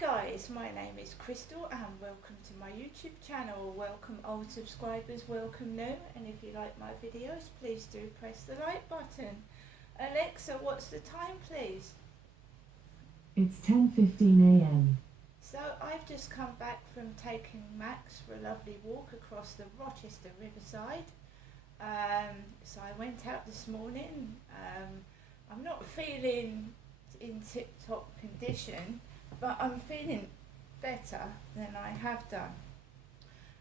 Guys, my name is Crystal and welcome to my YouTube channel. Welcome old subscribers, welcome new, and if you like my videos please do press the like button. Alexa, what's the time please? It's 10:15 a.m. So I've just come back from taking Max for a lovely walk across the Rochester Riverside. So I went out this morning. I'm not feeling in tip-top condition, but I'm feeling better than I have done.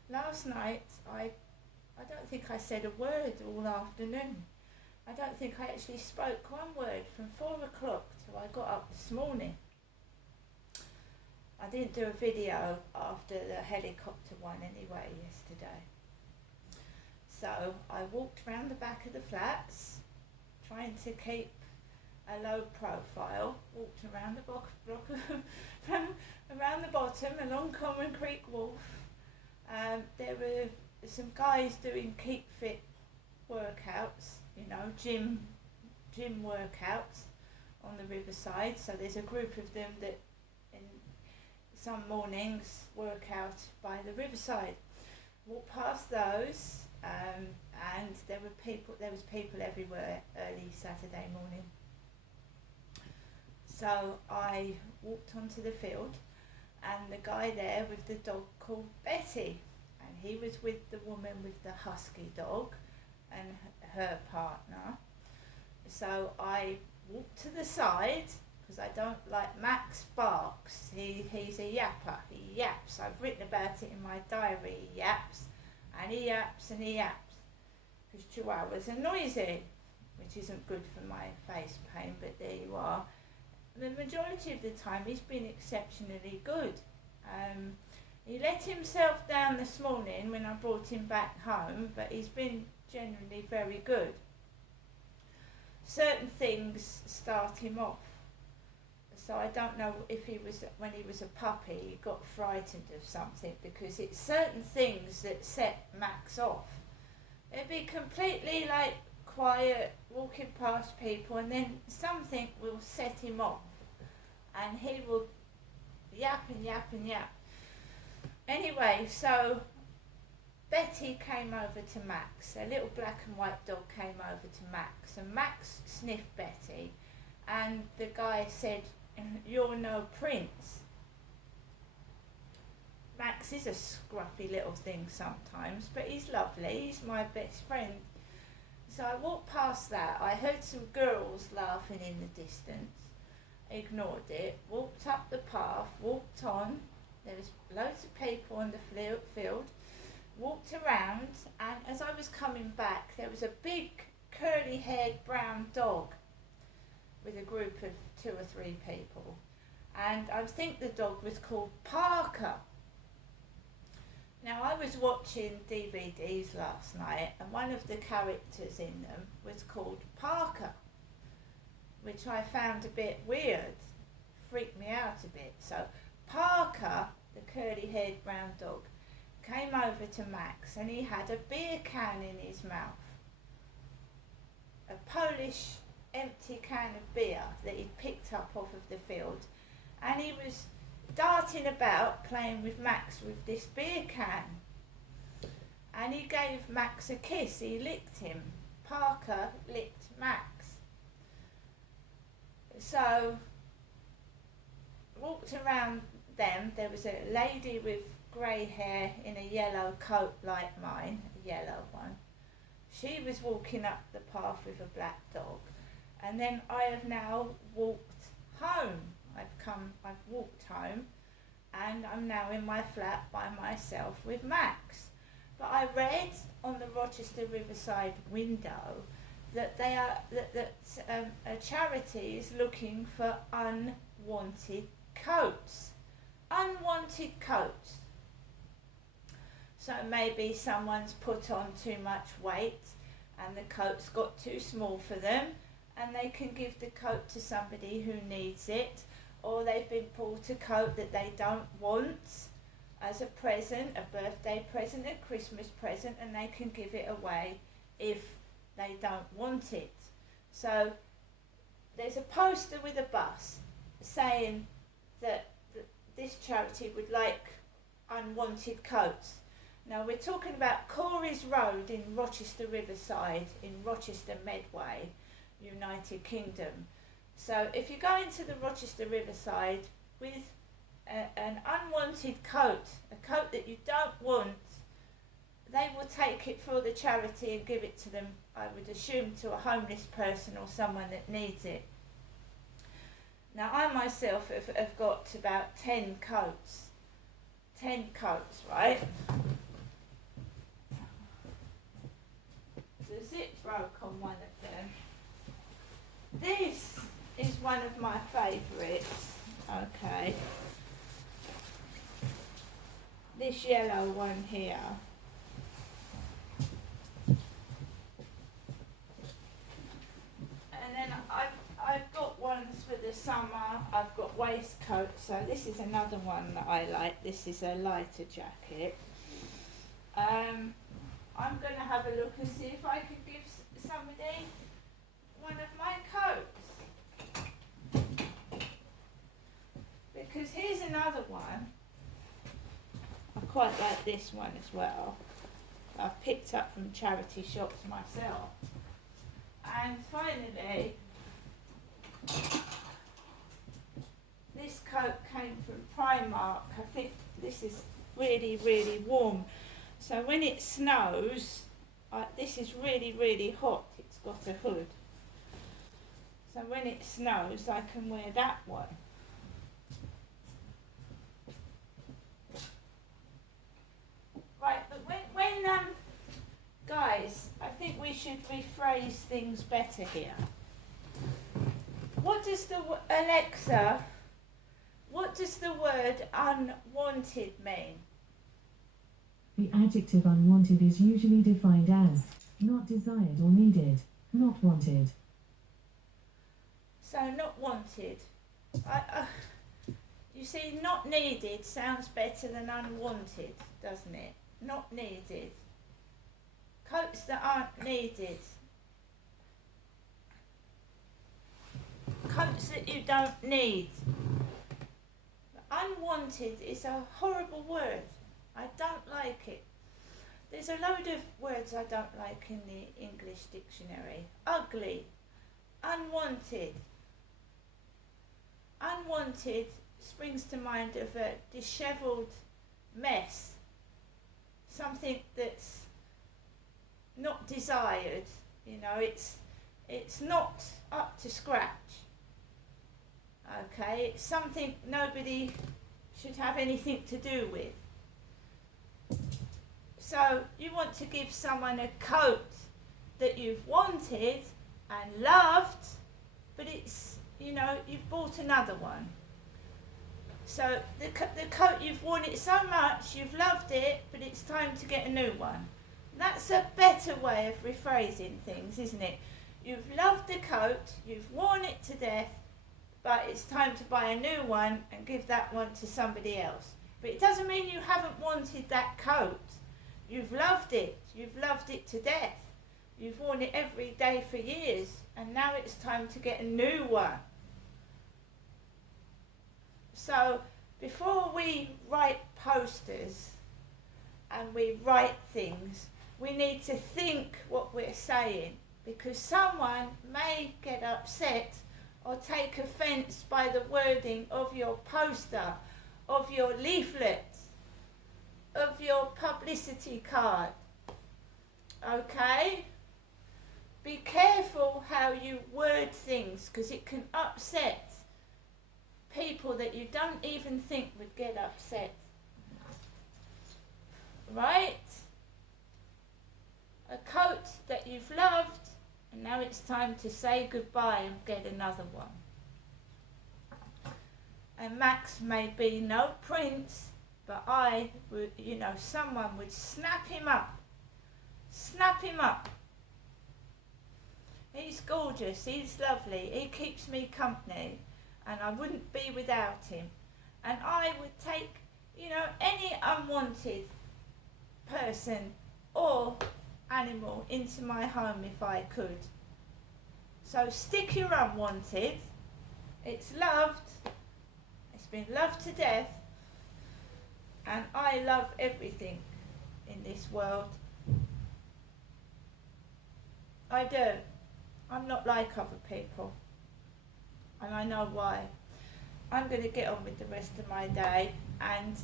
Last night I don't think I said a word all afternoon. I don't think I actually spoke one word from 4 o'clock till I got up this morning. I didn't do a video after the helicopter one anyway yesterday. So I walked round the back of the flats, trying to keep a low profile, walked around the block around the bottom along Common Creek Wharf. There were some guys doing keep fit workouts, gym workouts on the riverside. So there's a group of them that in some mornings work out by the riverside. Walked past those, and there was people everywhere early Saturday morning. So I walked onto the field, and the guy there with the dog called Betty, and he was with the woman with the husky dog and her partner. So I walked to the side because I don't like Max barks. He's a yapper. He yaps. I've written about it in my diary. He yaps and he yaps and he yaps because chihuahuas are noisy, which isn't good for my face pain, but there you are. The majority of the time he's been exceptionally good. He let himself down this morning when I brought him back home, but he's been generally very good. Certain things start him off. So I don't know if when he was a puppy, he got frightened of something, because it's certain things that set Max off. It'd be completely quiet, walking past people, and then something will set him off, and he will yap and yap and yap. Anyway, so Betty came over to Max. A little black and white dog came over to Max, and Max sniffed Betty, and the guy said, "You're no prince." Max is a scruffy little thing sometimes, but he's lovely. He's my best friend. So I walked past that. I heard some girls laughing in the distance. Ignored it. Walked up the path. Walked on. There was loads of people on the field. Walked around, and as I was coming back, there was a big curly-haired brown dog with a group of 2 or 3 people. And I think the dog was called Parker. Now, I was watching DVDs last night, and one of the characters in them was called Parker, which I found a bit weird, freaked me out a bit. So Parker, the curly-haired brown dog, came over to Max, and he had a beer can in his mouth, a Polish empty can of beer that he'd picked up off of the field, and he was darting about playing with Max with this beer can, and he gave Max a kiss. He licked him. Parker licked Max. So walked around them. There was a lady with grey hair in a yellow coat like mine, a yellow one. She was walking up the path with a black dog, and then I have now walked home. I've walked home, and I'm now in my flat by myself with Max. But I read on the Rochester Riverside window that a charity is looking for unwanted coats. Unwanted coats. So maybe someone's put on too much weight and the coat's got too small for them, and they can give the coat to somebody who needs it, or they've been bought a coat that they don't want as a present, a birthday present, a Christmas present, and they can give it away if they don't want it. So there's a poster with a bus saying that this charity would like unwanted coats. Now we're talking about Corey's Road in Rochester Riverside, in Rochester Medway, United Kingdom. So if you go into the Rochester Riverside with an unwanted coat, a coat that you don't want, they will take it for the charity and give it to them, I would assume, to a homeless person or someone that needs it. Now I myself have got about 10 coats. 10 coats, right? The zip broke on one of them. This is one of my favourites, okay. This yellow one here. And then I've got ones for the summer. I've got waistcoats. So this is another one that I like. This is a lighter jacket. I'm going to have a look and see if I can give somebody one of my coats. Because here's another one. I quite like this one as well. I've picked up from charity shops myself. And finally, this coat came from Primark. I think this is really, really warm. So when it snows, this is really, really hot. It's got a hood. So when it snows, I can wear that one. Right, but when guys, I think we should rephrase things better here. What does Alexa, what does the word unwanted mean? The adjective unwanted is usually defined as not desired or needed, not wanted. So not wanted. You see, not needed sounds better than unwanted, doesn't it? Not needed. Coats that aren't needed. Coats that you don't need. Unwanted is a horrible word. I don't like it. There's a load of words I don't like in the English dictionary. Ugly, unwanted. Unwanted springs to mind of a dishevelled mess. Something that's not desired, you know, it's not up to scratch. Okay, it's something nobody should have anything to do with. So you want to give someone a coat that you've wanted and loved, but it's, you know, you've bought another one. So the coat, you've worn it so much, you've loved it, but it's time to get a new one. That's a better way of rephrasing things, isn't it? You've loved the coat, you've worn it to death, but it's time to buy a new one and give that one to somebody else. But it doesn't mean you haven't wanted that coat. You've loved it to death. You've worn it every day for years, and now it's time to get a new one. So before we write posters and we write things, we need to think what we're saying, because someone may get upset or take offence by the wording of your poster, of your leaflet, of your publicity card. Okay? Be careful how you word things, because it can upset people that you don't even think would get upset. Right? A coat that you've loved, and now it's time to say goodbye and get another one. And Max may be no prince, but I would, you know, someone would snap him up. Snap him up. He's gorgeous, he's lovely, he keeps me company, and I wouldn't be without him. And I would take, you know, any unwanted person or animal into my home if I could. So stick your unwanted. It's loved. It's been loved to death. And I love everything in this world. I do. I'm not like other people. And I know why. I'm going to get on with the rest of my day, and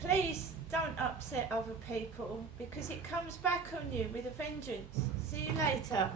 please don't upset other people, because it comes back on you with a vengeance. See you later.